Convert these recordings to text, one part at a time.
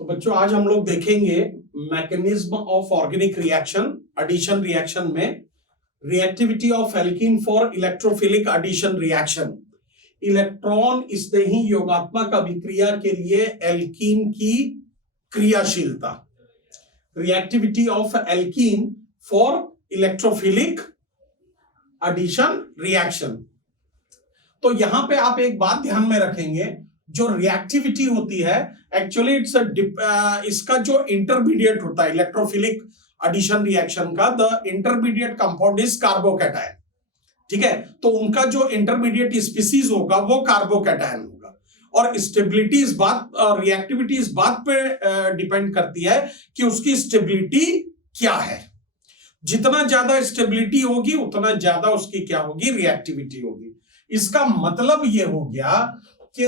तो बच्चों आज हम लोग देखेंगे mechanism of organic reaction addition reaction में reactivity of alkene for electrophilic addition reaction. Electron स्नेही योगात्मक अभिक्रिया के लिए एल्कीन की क्रियाशीलता, reactivity of alkene for electrophilic addition reaction. तो यहां पे आप एक बात ध्यान में रखेंगे, जो रिएक्टिविटी होती है एक्चुअली इसका जो इंटरमीडिएट होता है इलेक्ट्रोफिलिक एडिशन रिएक्शन का, the intermediate compound is carbocation. ठीक है, तो उनका जो इंटरमीडिएट स्पीसीज होगा वो कार्बोकैटायन होगा। और स्टेबिलिटी इस बात, रिएक्टिविटी इस बात पे डिपेंड करती है कि उसकी स्टेबिलिटी क्या है। जितना ज्यादा स्टेबिलिटी होगी उतना ज्यादा उसकी क्या होगी, रिएक्टिविटी होगी। इसका मतलब ये हो गया कि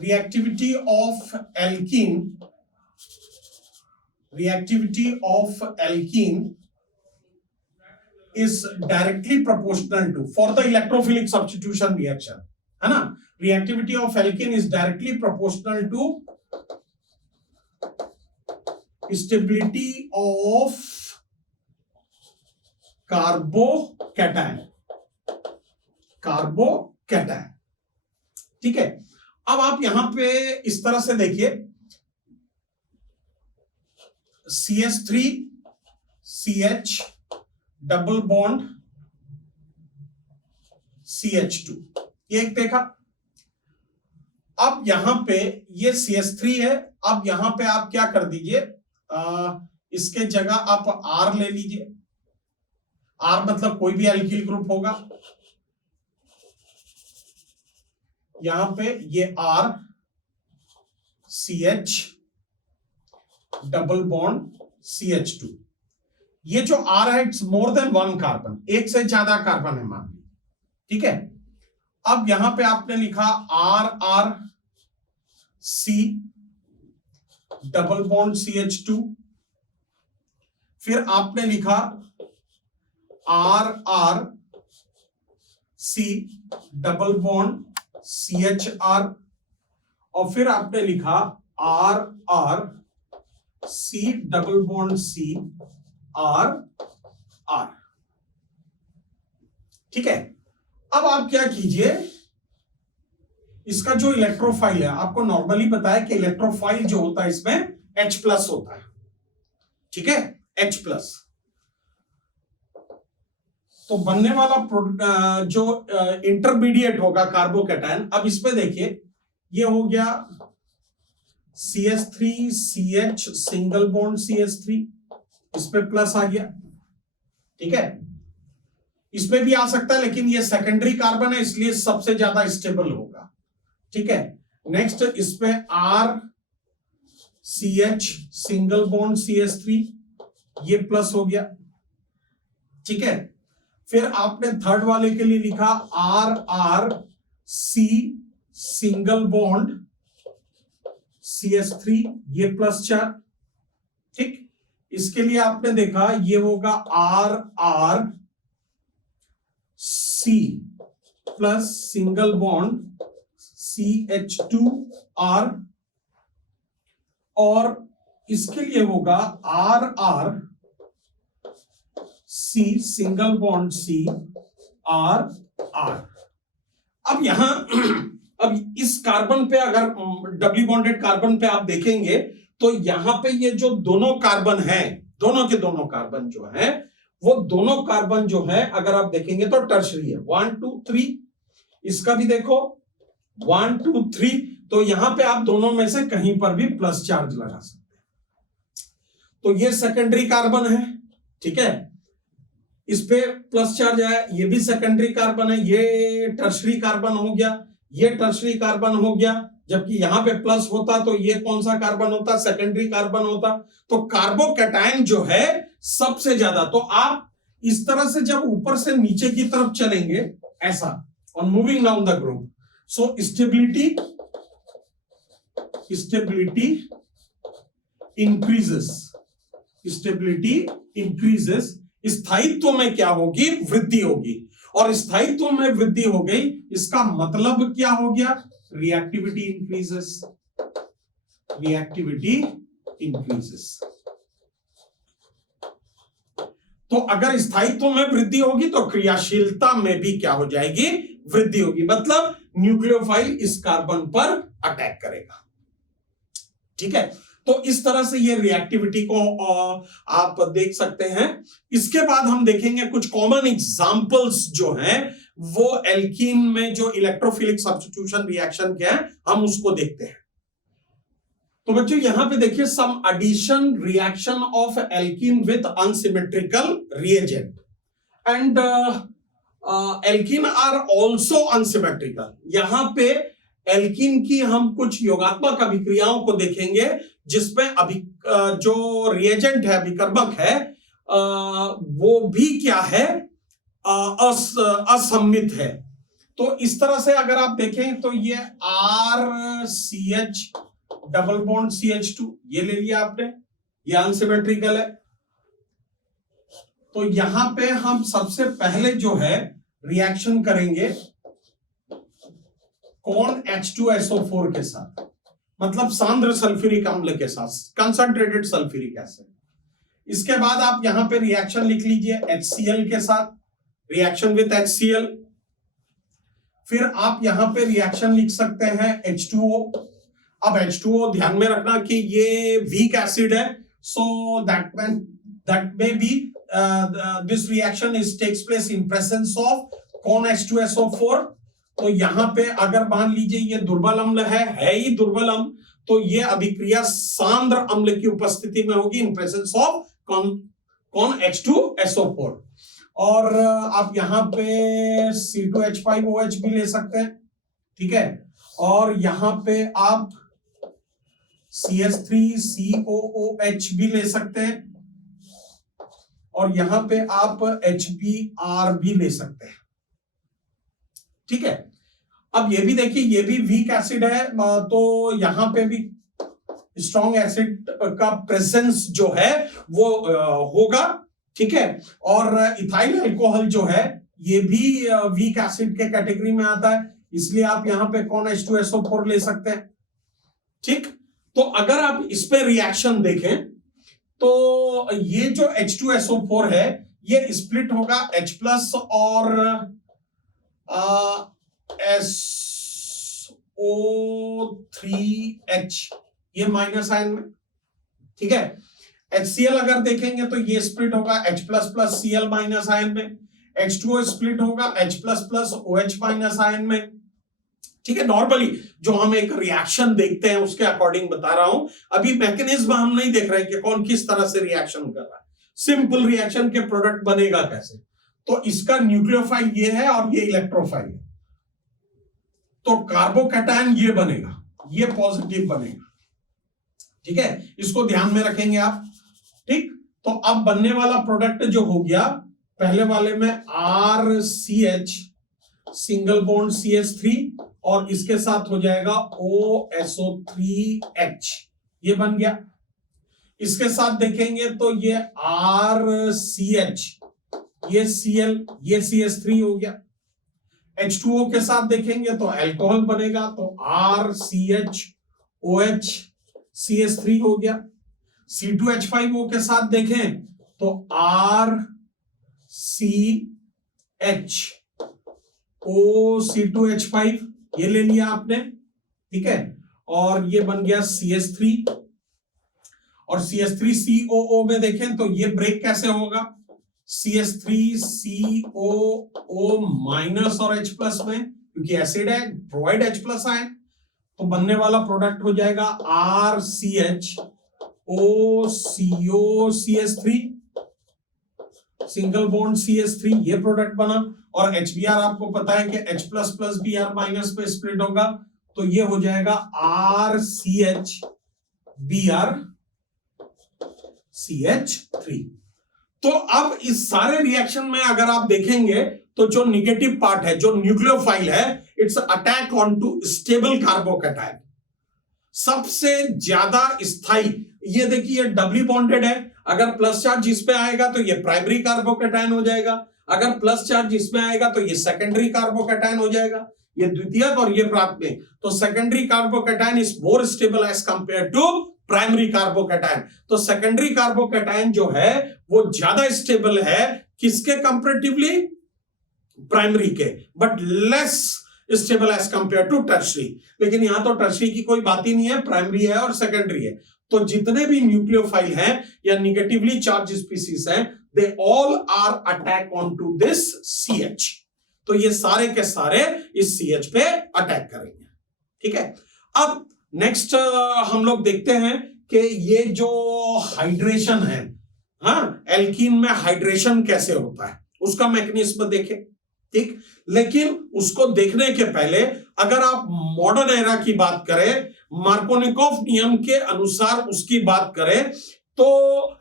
reactivity of alkene is directly proportional to, for the electrophilic substitution reaction, है ना, reactivity of alkene is directly proportional to stability of carbocation। ठीक है, अब आप यहां पे इस तरह से देखिए, CH3 CH double bond CH2, ये एक देखा। अब यहां पे ये CH3 है, अब यहां पे आप क्या कर दीजिए, इसके जगह आप R ले लीजिए। R मतलब कोई भी एल्किल ग्रुप होगा, यहां पे ये R CH double bond CH2, ये जो R है it's more than one carbon, एक से ज्यादा कार्बन है मान लीजिए। ठीक है, अब यहां पे आपने लिखा R C double bond CH2, फिर आपने लिखा R C double bond CHR, और फिर आपने लिखा R C double bond C R। ठीक है, अब आप क्या कीजिए, इसका जो इलेक्ट्रोफाइल है, आपको नॉर्मली बताया कि इलेक्ट्रोफाइल जो होता है इसमें H+ होता है। ठीक है, H+। तो बनने वाला जो इंटरमीडिएट होगा कार्बोकैटायन, अब इसमें देखिए ये हो गया CH3 CH single bond CH3, इस पे प्लस आ गया। ठीक है, इसमें भी आ सकता है लेकिन ये सेकेंडरी कार्बन है इसलिए सबसे ज्यादा स्टेबल होगा। ठीक है, नेक्स्ट इस पे R CH single bond CH3, ये प्लस हो गया। ठीक है, फिर आपने थर्ड वाले के लिए लिखा R C single bond CH3, ये प्लस 4। ठीक, इसके लिए आपने देखा ये होगा R C plus single bond CH2R, और इसके लिए होगा R C single bond CR। अब यहां अब इस कार्बन पे अगर डबली बॉन्डेड कार्बन पे आप देखेंगे तो यहां पे ये जो दोनों कार्बन हैं, दोनों के दोनों कार्बन जो है, वो दोनों कार्बन जो है अगर आप देखेंगे तो टर्शरी है। 1 2 3, इसका भी देखो 1 2 3, तो यहां पे आप दोनों में से कहीं पर भी प्लस चार्ज लगा सकते हैं। तो ये सेकेंडरी कार्बन है। ठीक है, इस पे प्लस चार्ज है, ये भी सेकेंडरी कार्बन है, ये टर्शरी कार्बन हो गया, ये टर्शरी कार्बन हो गया। जबकि यहां पे प्लस होता तो ये कौन सा कार्बन होता, सेकेंडरी कार्बन होता। तो कार्बोकैटायन जो है सबसे ज्यादा, तो आप इस तरह से जब ऊपर से नीचे की तरफ चलेंगे ऐसा, और moving down the group, so stability increases, स्थायित्व में क्या होगी, वृद्धि होगी। और स्थायित्व में वृद्धि हो गई, इसका मतलब क्या हो गया, reactivity increases. तो अगर स्थायित्व में वृद्धि होगी तो क्रियाशीलता में भी क्या हो जाएगी, वृद्धि होगी, मतलब न्यूक्लियोफाइल इस कार्बन पर अटैक करेगा। ठीक है, तो इस तरह से ये रिएक्टिविटी को आप देख सकते हैं। इसके बाद हम देखेंगे कुछ कॉमन एग्जांपल्स जो हैं वो एल्कीन में जो इलेक्ट्रोफिलिक सब्स्टिट्यूशन रिएक्शन के हैं हम उसको देखते हैं। तो बच्चों यहां पे देखिए, some addition reaction of alkene with unsymmetrical reagent and alkene are also unsymmetrical. यहां पे एल्कीन की हम कुछ योगात्मक अभिक्रियाओं को देखेंगे जिसमें जो रिएजेंट है, अभिकर्मक है, वो भी क्या है, असममित है। तो इस तरह से अगर आप देखें तो ये RCH डबल बॉन्ड CH2 ये ले लिया आपने, ये अनसिमेट्रिकल है। तो यहां पे हम सबसे पहले जो है रिएक्शन करेंगे कौन H2SO4 के साथ, मतलब सांद्र सल्फ्यूरिक अम्ल के साथ, कंसंट्रेटेड सल्फ्यूरिक एसिड। इसके बाद आप यहां पे रिएक्शन लिख लीजिए HCl के साथ, रिएक्शन विथ HCl। फिर आप यहां पे रिएक्शन लिख सकते हैं H2O। अब H2O ध्यान में रखना कि ये वीक एसिड है, so that may be this reaction is takes place in presence of कौन H2SO4। तो यहां पे अगर मान लीजिए ये दुर्बल अम्ल है ही दुर्बल अम्ल, तो ये अभिक्रिया सांद्र अम्ल की उपस्थिति में होगी इन प्रेजेंस ऑफ कौन H2SO4। और आप यहां पे C2H5OH भी ले सकते हैं, ठीक है। और यहां पे आप CH3COOH भी ले सकते हैं, और यहां पे आप HBr भी ले सकते हैं, ठीक है। अब ये भी देखिए, ये भी वीक एसिड है, तो यहां पे भी स्ट्रॉन्ग एसिड का प्रेजेंस जो है वो होगा, ठीक है। और इथाइल अल्कोहल जो है ये भी वीक एसिड के कैटेगरी में आता है, इसलिए आप यहां पे कौन H2SO4 ले सकते हैं, ठीक। तो अगर आप इस पे रिएक्शन देखें तो ये जो H2SO4 है ये स्प्लिट होगा H प्लस और SO3H, ये माइनस आयन में, ठीक है। HCl अगर देखेंगे तो ये स्प्लिट होगा H plus plus Cl minus ion में, H2O स्प्लिट होगा H plus plus OH minus ion में, ठीक है। नॉर्मली जो हम एक रिएक्शन देखते हैं उसके अकॉर्डिंग बता रहा हूं, अभी मैकेनिज्म हम नहीं देख रहे कि कौन किस तरह से रिएक्शन कर रहा है, सिंपल रिएक्शन के प्रोडक्ट बनेगा कैसे। तो इसका न्यूक्लियोफाइल ये है और ये इलेक्ट्रोफाइल है, तो कार्बोकैटायन ये बनेगा, ये पॉजिटिव बनेगा, ठीक है। इसको ध्यान में रखेंगे आप, ठीक। तो अब बनने वाला प्रोडक्ट जो हो गया पहले वाले में RCH सिंगल बॉन्ड CH3 और इसके साथ हो जाएगा OSO3H, ये बन गया। इसके साथ देखेंगे तो ये RCH, ये Cl, ये CH3 हो गया। H2O के साथ देखेंगे तो अल्कोहल बनेगा, तो RCHOH CH3 हो गया। C2H5O के साथ देखें तो RCHOC2H5, ये ले लिया आपने, ठीक है। और ये बन गया CH3, और CH3COO में देखें तो ये ब्रेक कैसे होगा, CH3COO माइनस और H प्लस में, क्योंकि एसिड है, प्रोवाइड H प्लस आयन, तो बनने वाला प्रोडक्ट हो जाएगा RCHOCOCH3 सिंगल बॉन्ड CH3, ये प्रोडक्ट बना। और HBr आपको पता है कि H plus plus Br minus पे स्प्लिट होगा, तो ये हो जाएगा RCHBrCH3। तो अब इस सारे रिएक्शन में अगर आप देखेंगे तो जो निगेटिव पार्ट है, जो न्यूक्लियोफाइल है, it's attack on to stable carbocation, सबसे ज्यादा स्थायी। ये देखिए डबली बॉन्डेड है, अगर प्लस चार्ज इस पे आएगा तो ये प्राइमरी कार्बोकैटायन हो जाएगा, अगर प्लस चार्ज इसमें आएगा तो ये सेकेंडरी कार्बोकैटायन हो जाएगा। ये द्वितीयक और ये प्राथमिक, तो secondary carbocation is more stable as compare to primary carbocation. तो सेकेंडरी कार्बोकैटायन जो है वो ज्यादा स्टेबल है किसके कंपैरेटिवली, प्राइमरी के, but less stable as compare to tertiary. लेकिन यहां तो टर्शरी की कोई बात ही नहीं है, प्राइमरी है और सेकेंडरी है। तो जितने भी न्यूक्लियोफाइल हैं या निगेटिवली चार्ज स्पीसीज हैं, they all are attack on to this CH। तो ये सारे के सारे इस CH पे अटैक करेंगे। ठीक है, अब नेक्स्ट हम लोग देखते हैं कि ये जो हाइड्रेशन है, हाँ, एल्कीन में हाइड्रेशन कैसे होता है उसका मैकेनिज्म देखें। ठीक, लेकिन उसको देखने के पहले अगर आप मॉडर्न एरा की बात करें, मार्कोनिकॉफ नियम के अनुसार उसकी बात करें, तो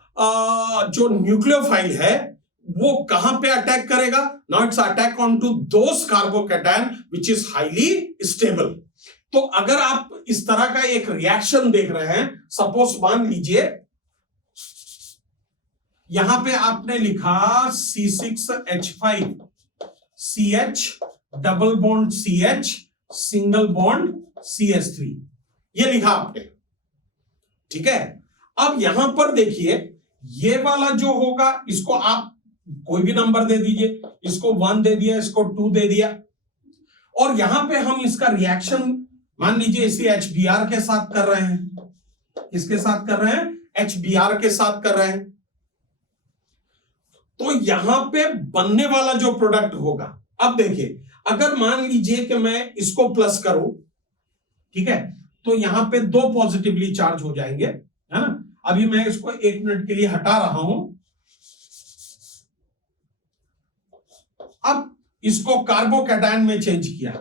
जो न्यूक्लियोफाइल है वो कहां पे अटैक करेगा? Now it's attack on to those carbocation which is highly stable. तो अगर आप इस तरह का एक रिएक्शन देख रहे हैं, सपोज मान लीजिए यहां पे आपने लिखा C6H5 CH double bond CH single bond CH3, ये लिखा आपने। ठीक है, अब यहां पर देखिए ये वाला जो होगा इसको आप कोई भी नंबर दे दीजिए, इसको 1 दे दिया, इसको 2 दे दिया, और यहां पे हम इसका रिएक्शन मान लीजिए इसे HBr के साथ कर रहे हैं। किसके साथ कर रहे हैं? HBr के साथ कर रहे हैं। तो यहां पे बनने वाला जो प्रोडक्ट होगा, अब देखिए अगर मान लीजिए कि मैं इसको प्लस करूं, ठीक है, तो यहां पे 2 पॉजिटिवली चार्ज हो जाएंगे, है ना। अभी मैं इसको 1 मिनट के लिए हटा रहा हूं। अब इसको कार्बोकैटायन में चेंज किया,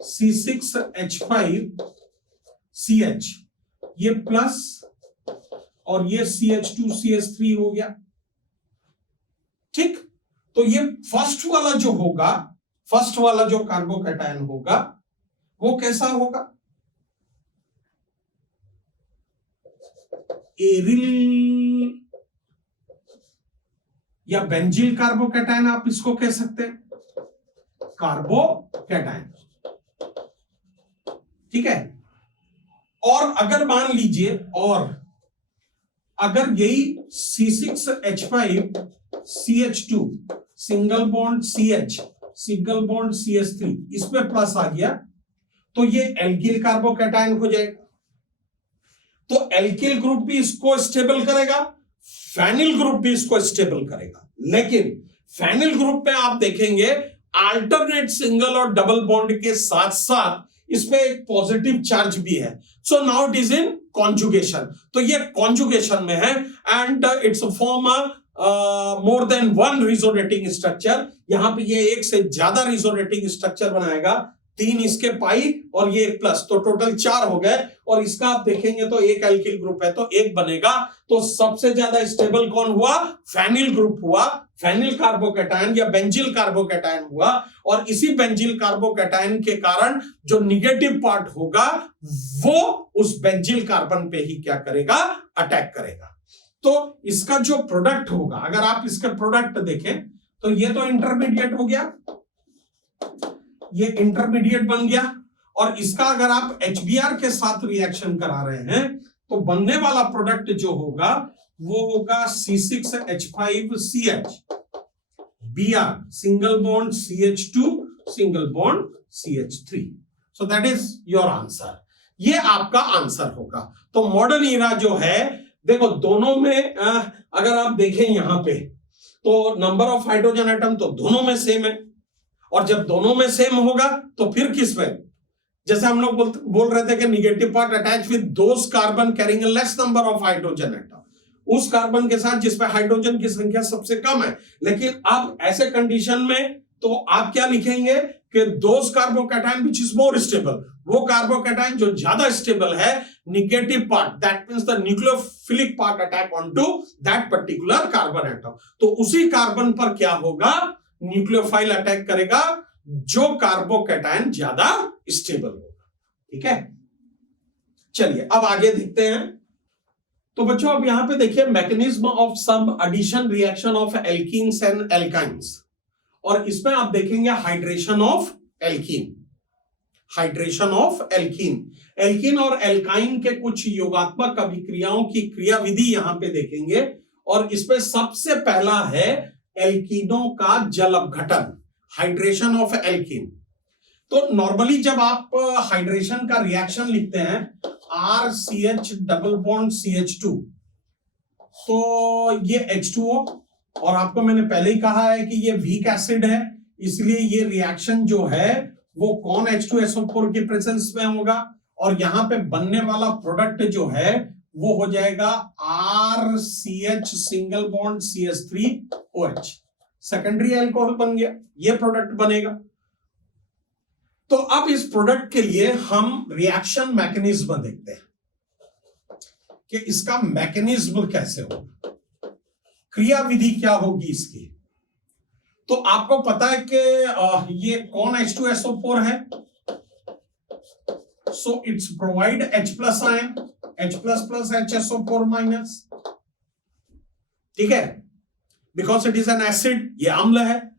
C6H5 CH, ये प्लस और ये CH2 CH3 हो गया। ठीक, तो ये फर्स्ट वाला जो होगा, फर्स्ट वाला जो कार्बोकैटायन होगा वो कैसा होगा? एरिल या बेंजील कार्बोकैटायन आप इसको कह सकते हैं, कार्बोकैटायन। ठीक है, और अगर मान लीजिए, और अगर यही C6H5 CH2 single bond CH single bond CH3 इसमें प्लस आ गया, तो ये एल्किल कार्बोकैटायन हो जाएगा। तो एल्किल ग्रुप भी इसको स्टेबल करेगा, फेनिल ग्रुप भी इसको स्टेबल करेगा। लेकिन फेनिल ग्रुप में आप देखेंगे अल्टरनेट सिंगल और डबल बॉन्ड के साथ साथ इसमें एक पॉजिटिव चार्ज भी है। So now it is in conjugation, तो ये कॉन्जुगेशन में है and it's form more than 1 resonating structure. यहां पे ये एक से ज्यादा रिजोनेटिंग स्ट्रक्चर बनाएगा, 3 इसके पाई और ये 1 प्लस, तो टोटल 4 हो गए। और इसका आप देखेंगे तो एक एल्किल ग्रुप है तो 1 बनेगा। तो सबसे ज्यादा स्टेबल कौन हुआ? फेनिल ग्रुप हुआ, फेनिल कार्बोकैटायन या बेंजील कार्बोकैटायन हुआ। और इसी बेंजील कार्बोकैटायन के कारण जो निगेटिव पार्ट होगा वो उस बेंजील कार्बन पे ही क्या करेगा? अटैक करेगा। तो इसका जो प्रोडक्ट होगा, अगर आप इसका प्रोडक्ट देखें तो ये तो इंटरमीडिएट हो गया, ये इंटरमीडिएट बन गया। और इसका अगर आप HBr के साथ रिएक्शन करा रहे हैं तो बनने वाला प्रोडक्ट जो होगा वो होगा C6H5 CH Br single bond CH2 single bond CH3। So that is your answer, ये आपका आंसर होगा। तो मॉडर्न ईरा जो है, देखो दोनों में अगर आप देखें यहां पे तो नंबर ऑफ हाइड्रोजन एटम तो दोनों में सेम है, और जब दोनों में सेम होगा तो फिर किस में, जैसे हम लोग बोल रहे थे कि negative part attach with those carbon carrying less number of hydrogen atom, उस कार्बन के साथ जिसमें हाइड्रोजन की संख्या सबसे कम है। लेकिन अब ऐसे कंडीशन में तो आप क्या लिखेंगे कि those carbocation which is more stable, वो कार्बोकैटायन जो ज्यादा स्टेबल है, negative part that means the nucleophilic part attack on to that particular carbon atom. तो उसी कार्बन पर क्या होगा? न्यूक्लियोफाइल अटैक करेगा जो कार्बोकैटायन ज्यादा स्टेबल होगा। ठीक है, चलिए अब आगे देखते हैं। तो बच्चों अब यहां पे देखिए mechanism of some addition reaction of alkenes and alkynes, और इसमें आप देखेंगे hydration of alkene, hydration of alkene. Alkene और एल्काइन के कुछ योगात्मक अभिक्रियाओं की क्रियाविधि यहां पे देखेंगे, और इसमें सबसे पहला है एल्कीनों का जल अपघटन, हाइड्रेशन ऑफ एल्कीन। तो नॉर्मली जब आप हाइड्रेशन का रिएक्शन लिखते हैं RCH डबल बॉन्ड CH2, तो ये H2O, और आपको मैंने पहले ही कहा है कि ये वीक एसिड है, इसलिए ये रिएक्शन जो है वो कौन H2SO4 के प्रेजेंस में होगा, और यहां पे बनने वाला प्रोडक्ट जो है वो हो जाएगा RCH single bond CH3OH, secondary alcohol बन गया, ये प्रोडक्ट बनेगा। तो अब इस प्रोडक्ट के लिए हम रिएक्शन मैकेनिज्म देखते हैं कि इसका मैकेनिज्म कैसे होगा, क्रियाविधि क्या होगी इसकी। तो आपको पता है कि ये कौन H2SO4 है, so it's provide H plus ion, H plus plus HSO4 minus, ठीक है, because it is an acid, ये अम्ल है।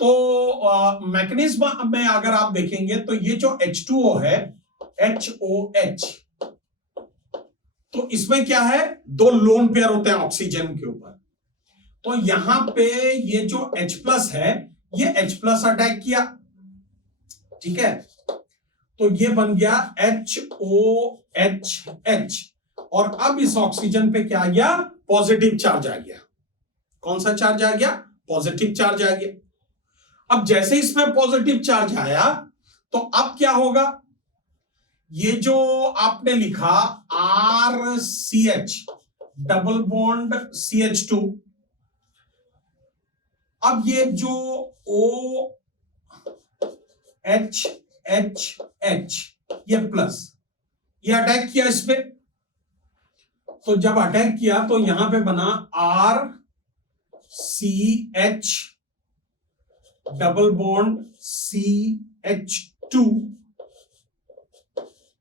तो मैकेनिज्म में अगर आप देखेंगे तो ये जो H2O है HOH, तो इसमें क्या है, दो लोन पेयर होते हैं ऑक्सीजन के ऊपर। तो यहां पे ये जो H प्लस है ये H प्लस अटैक किया, ठीक है, तो ये बन गया HOHH, और अब इस ऑक्सीजन पे क्या आ गया, पॉजिटिव चार्ज आ गया। कौन सा चार्ज आ गया, पॉजिटिव चार्ज आ गया। अब जैसे इसमें पॉजिटिव चार्ज आया तो अब क्या होगा, ये जो आपने लिखा RCH डबल बॉन्ड CH2, अब ये जो OHHH ये प्लस, ये अटैक किया इस पे, तो जब अटैक किया तो यहां पे बना RCH double bond CH2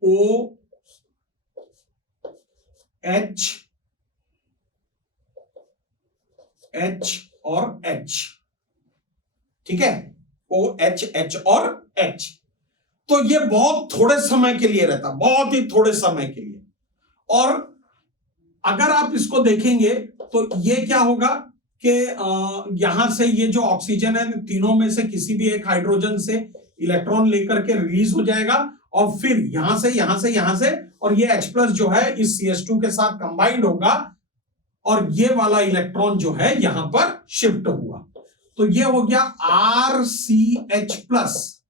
OH H और H, ठीक है, OHH और H। तो ये बहुत थोड़े समय के लिए रहता, बहुत ही थोड़े समय के लिए। और अगर आप इसको देखेंगे तो ये क्या होगा कि यहां से ये जो ऑक्सीजन है तीनों में से किसी भी एक हाइड्रोजन से इलेक्ट्रॉन लेकर के रिलीज हो जाएगा, और फिर यहां से यहां से यहां से, और ये H प्लस जो है इस CH2 के साथ कंबाइंड होगा, और ये वाला इलेक्ट्रॉन जो है यहां पर शिफ्ट हुआ, तो ये हो गया RCH प्लस।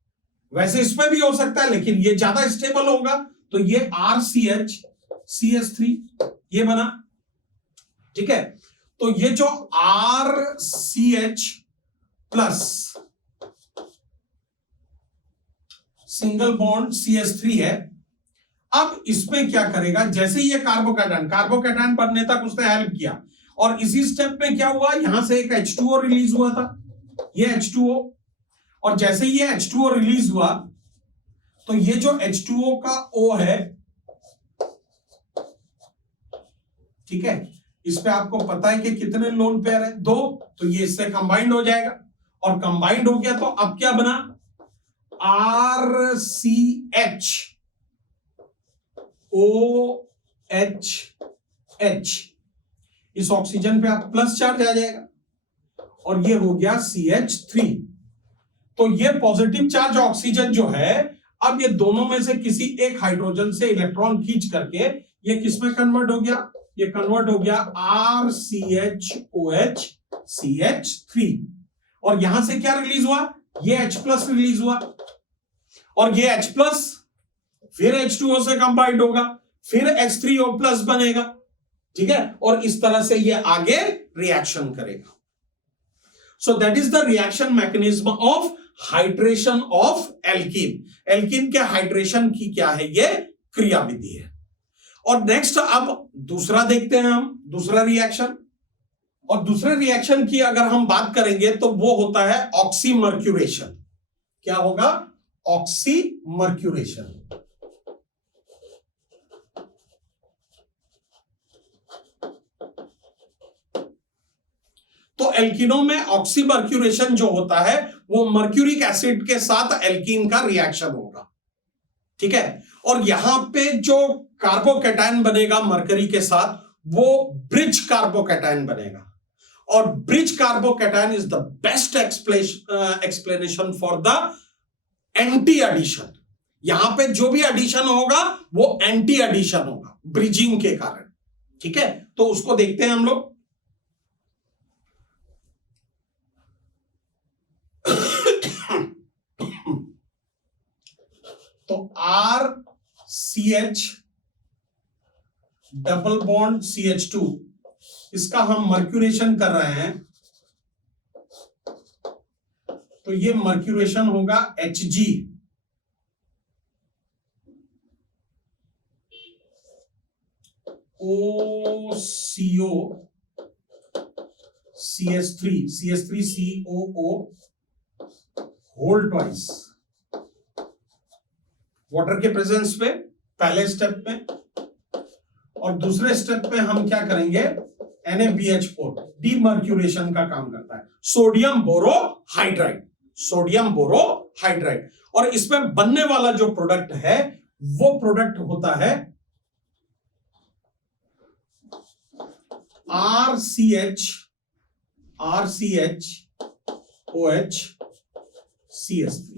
वैसे इसमें भी हो सकता है लेकिन ये ज्यादा स्टेबल होगा, तो ये RCH CH3 ये बना, ठीक है। तो ये जो RCH plus single bond CH3 है, अब इसमें क्या करेगा, जैसे ये कार्बोकैटायन बनने तक उसने हेल्प किया, और इसी स्टेप में क्या हुआ, यहां से एक H2O रिलीज हुआ था, ये H2O, और जैसे ये H2O रिलीज हुआ तो ये जो H2O का O है, ठीक है, इस पे आपको पता है कि कितने लोन पेयर है, 2, तो ये इससे कंबाइंड हो जाएगा, और कंबाइंड हो गया तो अब क्या बना, RCH OHH, इस ऑक्सीजन पे आप प्लस चार्ज आ जाएगा, और ये हो गया CH3। तो ये पॉजिटिव चार्ज ऑक्सीजन जो है, अब ये दोनों में से किसी एक हाइड्रोजन से इलेक्ट्रॉन खींच करके ये किसमें कन्वर्ट हो गया, ये कन्वर्ट हो गया RCH OH CH3, और यहां से क्या रिलीज हुआ, ये H प्लस रिलीज हुआ, और ये H प्लस फिर H2O से कंबाइंड होगा, फिर H3O प्लस बनेगा, ठीक है, और इस तरह से ये आगे रिएक्शन करेगा। So that is the reaction mechanism of hydration of alkene. Alkene के हाइड्रेशन की क्या है, ये क्रियाविधि है। और नेक्स्ट अब दूसरा देखते हैं हम, दूसरा रिएक्शन। और दूसरे रिएक्शन की अगर हम बात करेंगे तो वो होता है ऑक्सीमर्क्यूरेशन। क्या होगा, ऑक्सीमर्क्यूरेशन। तो एल्कीनों में ऑक्सीमर्क्यूरेशन जो होता है वो मर्क्यूरिक एसिड के साथ एल्कीन का रिएक्शन होगा, ठीक है। और यहां पे जो कार्बोकैटायन बनेगा मरकरी के साथ वो ब्रिज कार्बोकैटायन बनेगा, और bridge carbocation is the best explanation for the anti addition. यहां पे जो भी एडिशन होगा वो एंटी एडिशन होगा ब्रिजिंग के कारण, ठीक है। तो उसको देखते हैं हम लोग। तो RCH डबल बॉन्ड CH2, इसका हम मर्क्यूरेशन कर रहे हैं, तो ये मर्क्यूरेशन होगा Hg, OCO CH3COO whole twice water के प्रेजेंस पे पहले स्टेप में, और दूसरे स्टेप पे हम क्या करेंगे, NaBH4 डीमर्क्यूरेशन का काम करता है, सोडियम बोरोहाइड्राइड, सोडियम बोरोहाइड्राइड। और इसमें बनने वाला जो प्रोडक्ट है वो प्रोडक्ट होता है RCHOH CH3,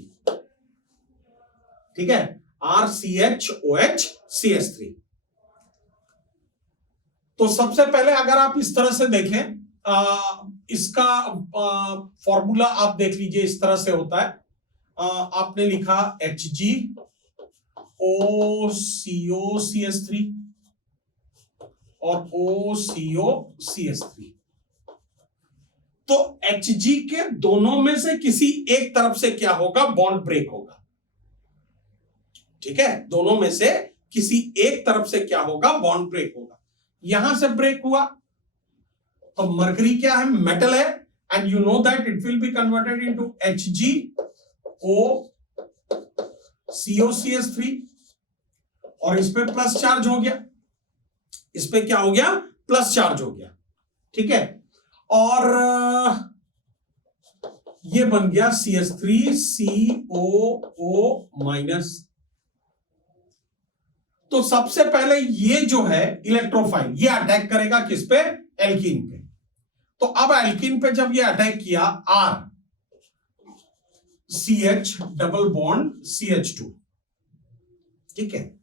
ठीक है, RCHOH CH3। तो सबसे पहले अगर आप इस तरह से देखें, इसका फॉर्मूला आप देख लीजिए, इस तरह से होता है। आपने लिखा HgOCOCH3 और OCOCH3। तो Hg के दोनों में से किसी एक तरफ से क्या होगा, बॉन्ड ब्रेक होगा, ठीक है। दोनों में से किसी एक तरफ से क्या होगा, बॉन्ड ब्रेक होगा। यहां से ब्रेक हुआ तो मरकरी क्या है, मेटल है, and you know that it will be converted into HgOCOCH3, और इस पे प्लस चार्ज हो गया, इस पे क्या हो गया, प्लस चार्ज हो गया, ठीक है। और ये बन गया CH3COO-। तो सबसे पहले ये जो है इलेक्ट्रोफाइल, ये अटैक करेगा किस पे, एल्कीन पे। तो अब एल्कीन पे जब ये अटैक किया, RCH डबल बॉन्ड CH2, ठीक है,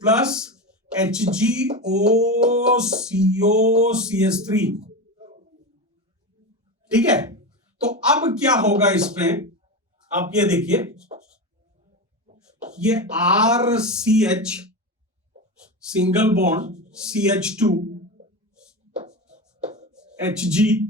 प्लस HgOCOCH3, ठीक है। तो अब क्या होगा इसमें, आप ये देखिए, ये RCH single bond CH2 HgOCOCH3,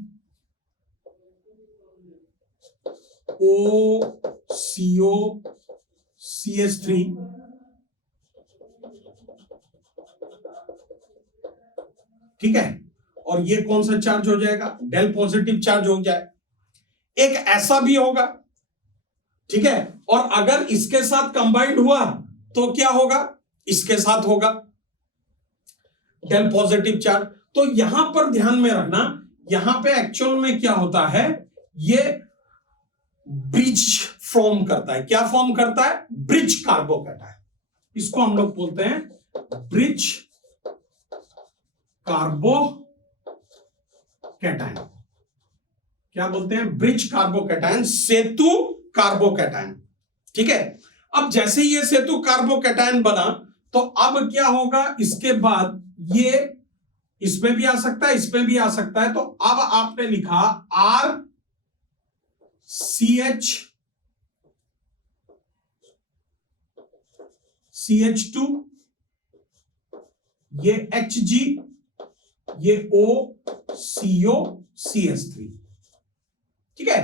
ठीक है। और ये कौन सा चार्ज हो जाएगा, डेल पॉजिटिव चार्ज हो जाए। एक ऐसा भी होगा, ठीक है, और अगर इसके साथ कंबाइंड हुआ तो क्या होगा, इसके साथ होगा डेल पॉजिटिव चार्ज। तो यहां पर ध्यान में रखना, यहां पे एक्चुअल में क्या होता है, ये ब्रिज फॉर्म करता है। क्या फॉर्म करता है, ब्रिज कार्बोकैटायन, इसको हम लोग बोलते हैं ब्रिज कार्बोकैटायन। क्या बोलते हैं, ब्रिज कार्बोकैटायन, सेतु कार्बोकैटायन, ठीक है। अब जैसे ये सेतु कार्बोकैटायन बना तो अब क्या होगा, इसके बाद ये इसमें भी आ सकता है, इसमें भी आ सकता है। तो अब आपने लिखा RCH CH2, ये Hg, ये OCOCH3, ठीक है।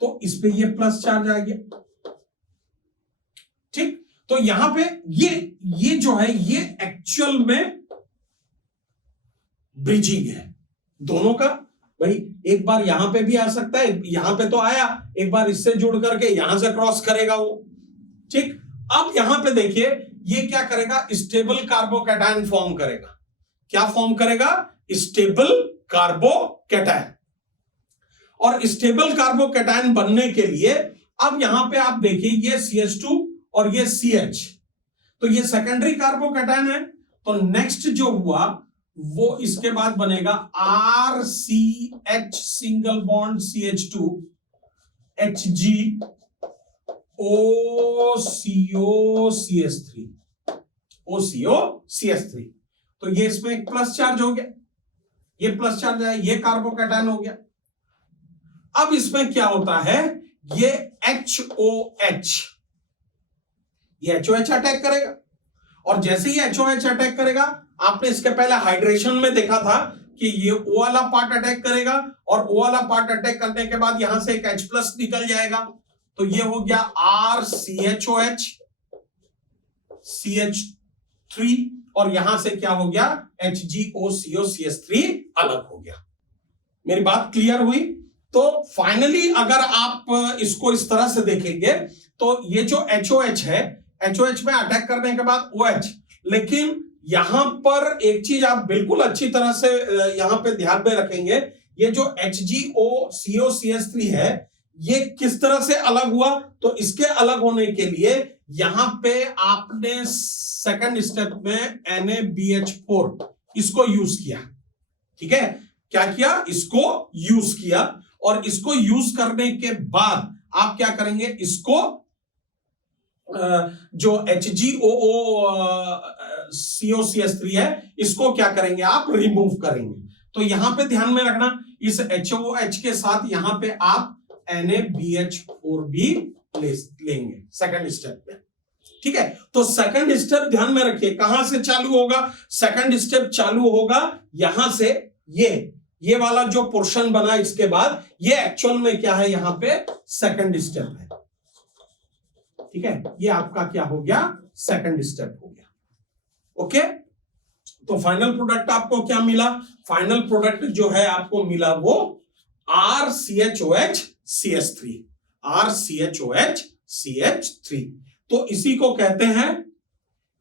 तो इस पे ये प्लस चार्ज आ गया, ठीक। तो यहां पे ये जो है ये एक्चुअल में ब्रिजिंग है दोनों का। भाई एक बार यहां पे भी आ सकता है, यहां पे तो आया, एक बार इससे जुड़ करके यहां से क्रॉस करेगा वो, ठीक। अब यहां पे देखिए ये क्या करेगा, स्टेबल कार्बोकैटायन फॉर्म करेगा। क्या फॉर्म करेगा, स्टेबल कार्बोकैटायन। और स्टेबल कार्बोकैटायन बनने के लिए अब यहां पे आप देखिए ये CH2 और ये CH, तो ये सेकेंडरी कार्बोकैटायन है। तो नेक्स्ट जो हुआ वो इसके बाद बनेगा RCH single bond CH2 HgOCO CH3 तो ये इसमें एक प्लस चार्ज हो गया, ये प्लस चार्ज है, ये कार्बोकैटायन हो गया। अब इसमें क्या होता है, ये HOH, ये HOH अटैक करेगा, और जैसे ही HOH अटैक करेगा, आपने इसके पहले हाइड्रेशन में देखा था कि ये O वाला पार्ट अटैक करेगा, और O वाला पार्ट अटैक करने के बाद यहां से एक H प्लस निकल जाएगा, तो ये हो गया RCHOH CH3, और यहां से क्या हो गया HgOCO CH3 अलग हो गया। मेरी बात क्लियर हुई? तो फाइनली अगर आप इसको इस तरह से देखेंगे तो ये जो HOH है, HOH में अटैक करने के बाद OH, लेकिन यहां पर एक चीज आप बिल्कुल अच्छी तरह से यहां पे ध्यान में रखेंगे, ये जो HgOCO CH3 है ये किस तरह से अलग हुआ, तो इसके अलग होने के लिए यहां पे आपने सेकंड स्टेप में NaBH4 इसको यूज किया, ठीक है, क्या किया, इसको यूज किया, और इसको यूज करने के बाद आप क्या करेंगे, इसको जो HgOCO है इसको क्या करेंगे, आप रिमूव करेंगे। तो यहां पे ध्यान में रखना, इस HOH के साथ यहां पे आप NaBH4 भी लेंगे सेकंड स्टेप में, ठीक है। तो सेकंड स्टेप ध्यान में रखिए, कहां से चालू होगा, सेकंड स्टेप चालू होगा यहां से, ये वाला जो पोर्शन बना इसके बाद, ये एक्चुअल में क्या है, यहां पे सेकंड स्टेप है, ठीक है, ये आपका क्या हो गया, सेकंड स्टेप हो गया। ओके, तो फाइनल प्रोडक्ट आपको क्या मिला, फाइनल प्रोडक्ट जो है आपको मिला वो RCHOH CH3। तो इसी को कहते हैं,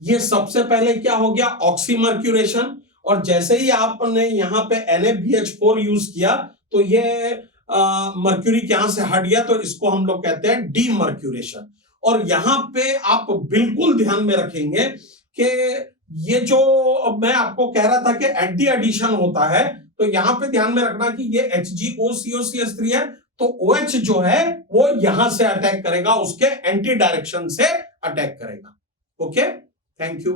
ये सबसे पहले क्या हो गया, ऑक्सीमर्क्यूरेशन, और जैसे ही आपने यहां पे NaBH4 यूज किया तो ये मर्क्यूरी यहां से हट गया, तो इसको हम लोग कहते हैं डीमर्क्यूरेशन। और यहां पे आप बिल्कुल ध्यान में रखेंगे कि ये जो मैं आपको कह रहा था कि एंटी एडिशन होता है, तो यहां पे ध्यान में रखना कि ये HgOCO CH3 है, तो OH जो है वो यहां से अटैक करेगा, उसके एंटी डायरेक्शन से अटैक करेगा। Okay, thank you.